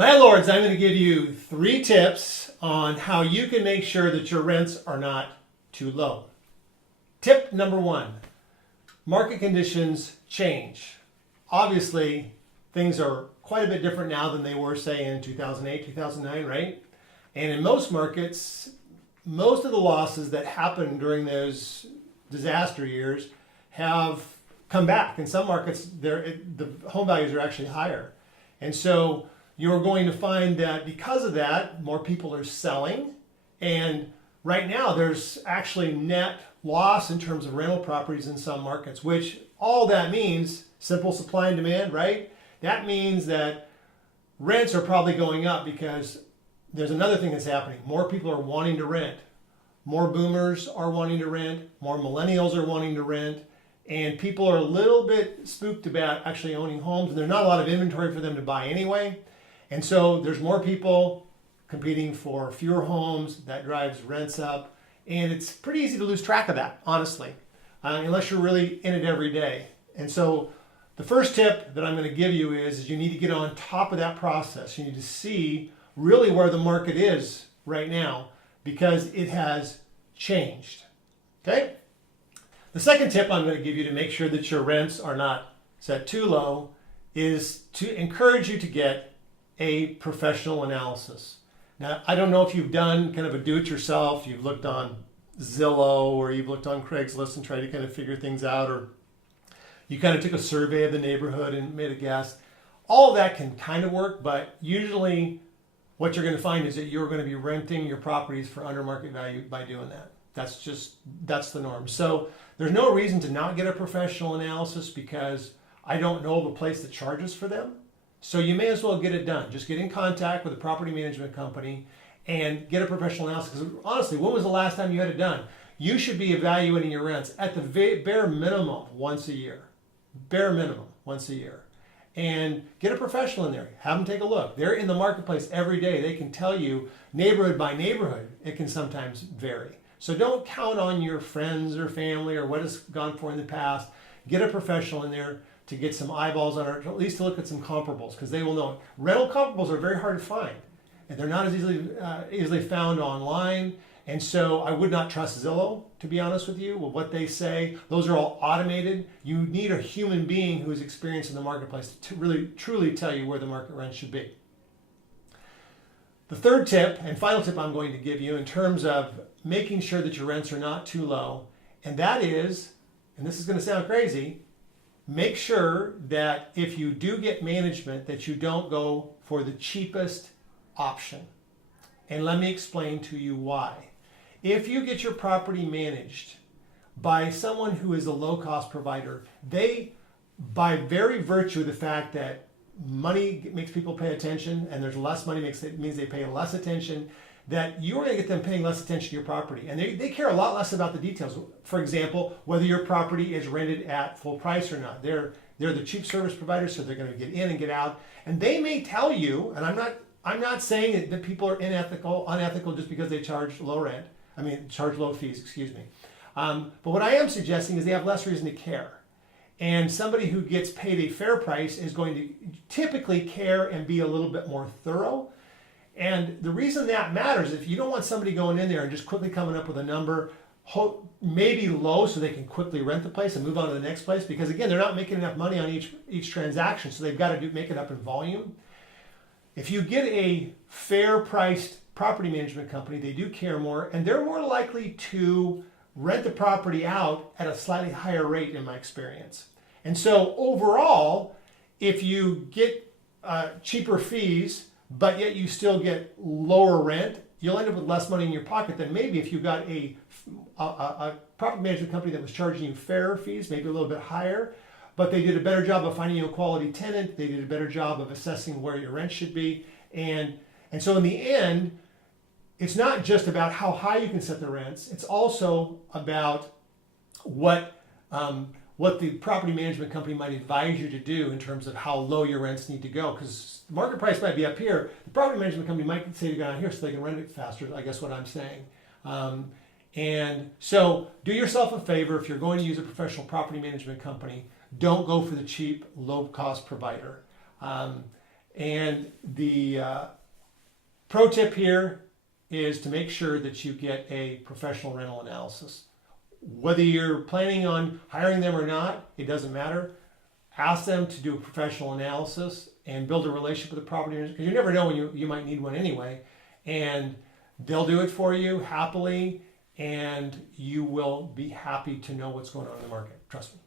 Landlords, I'm going to give you 3 tips on how you can make sure that your rents are not too low. Tip number 1, market conditions change. Obviously, things are quite a bit different now than they were, say, in 2008, 2009, right? And in most markets, most of the losses that happened during those disaster years have come back. In some markets, the home values are actually higher. And so you're going to find that because of that, more people are selling. And right now, there's actually net loss in terms of rental properties in some markets, which all that means, simple supply and demand, right? That means that rents are probably going up because there's another thing that's happening. More people are wanting to rent. More boomers are wanting to rent. More millennials are wanting to rent. And people are a little bit spooked about actually owning homes, and there's not a lot of inventory for them to buy anyway. And so there's more people competing for fewer homes. That drives rents up. And it's pretty easy to lose track of that, honestly, unless you're really in it every day. And so the first tip that I'm going to give you is you need to get on top of that process. You need to see really where the market is right now because it has changed. Okay? The second tip I'm going to give you to make sure that your rents are not set too low is to encourage you to get a professional analysis. Now, I don't know if you've done kind of a do-it-yourself, you've looked on Zillow or you've looked on Craigslist and tried to kind of figure things out, or you kind of took a survey of the neighborhood and made a guess. All of that can kind of work, but usually what you're going to find is that you're going to be renting your properties for under market value by doing that. That's the norm. So there's no reason to not get a professional analysis because I don't know of a place that charges for them. So you may as well get it done. Just get in contact with a property management company and get a professional analysis. Because honestly, when was the last time you had it done? You should be evaluating your rents at the bare minimum once a year. Bare minimum once a year. And get a professional in there. Have them take a look. They're in the marketplace every day. They can tell you neighborhood by neighborhood. It can sometimes vary. So don't count on your friends or family or what has gone for in the past. Get a professional in there to get some eyeballs on it, at least to look at some comparables, because they will know. Rental comparables are very hard to find, and they're not as easily found online. And so I would not trust Zillow, to be honest with you, with what they say. Those are all automated. You need a human being who is experienced in the marketplace to really, truly tell you where the market rent should be. The third tip and final tip I'm going to give you in terms of making sure that your rents are not too low, and that is, and this is going to sound crazy, make sure that if you do get management that you don't go for the cheapest option. And let me explain to you why. If you get your property managed by someone who is a low-cost provider, they, by very virtue of the fact that money makes people pay attention and there's less money means they pay less attention, that you're going to get them paying less attention to your property. And they care a lot less about the details. For example, whether your property is rented at full price or not. They're the cheap service providers, so they're going to get in and get out. And they may tell you, and I'm not saying that people are unethical just because they charge charge low fees, excuse me. But what I am suggesting is they have less reason to care. And somebody who gets paid a fair price is going to typically care and be a little bit more thorough. And the reason that matters, if you don't want somebody going in there and just quickly coming up with a number, maybe low so they can quickly rent the place and move on to the next place, because again, they're not making enough money on each transaction, so they've got to make it up in volume. If you get a fair priced property management company, they do care more, and they're more likely to rent the property out at a slightly higher rate in my experience. And so overall, if you get cheaper fees, but yet you still get lower rent, you'll end up with less money in your pocket than maybe if you got a property management company that was charging you fairer fees, maybe a little bit higher, but they did a better job of finding you a quality tenant. They did a better job of assessing where your rent should be. And so in the end, it's not just about how high you can set the rents. It's also about what the property management company might advise you to do in terms of how low your rents need to go. Because the market price might be up here. The property management company might say to go down here so they can rent it faster, I guess what I'm saying. And so do yourself a favor. If you're going to use a professional property management company, don't go for the cheap, low-cost provider. And the pro tip here is to make sure that you get a professional rental analysis. Whether you're planning on hiring them or not, it doesn't matter. Ask them to do a professional analysis and build a relationship with the property owners, because you never know when you might need one anyway. And they'll do it for you happily, and you will be happy to know what's going on in the market. Trust me.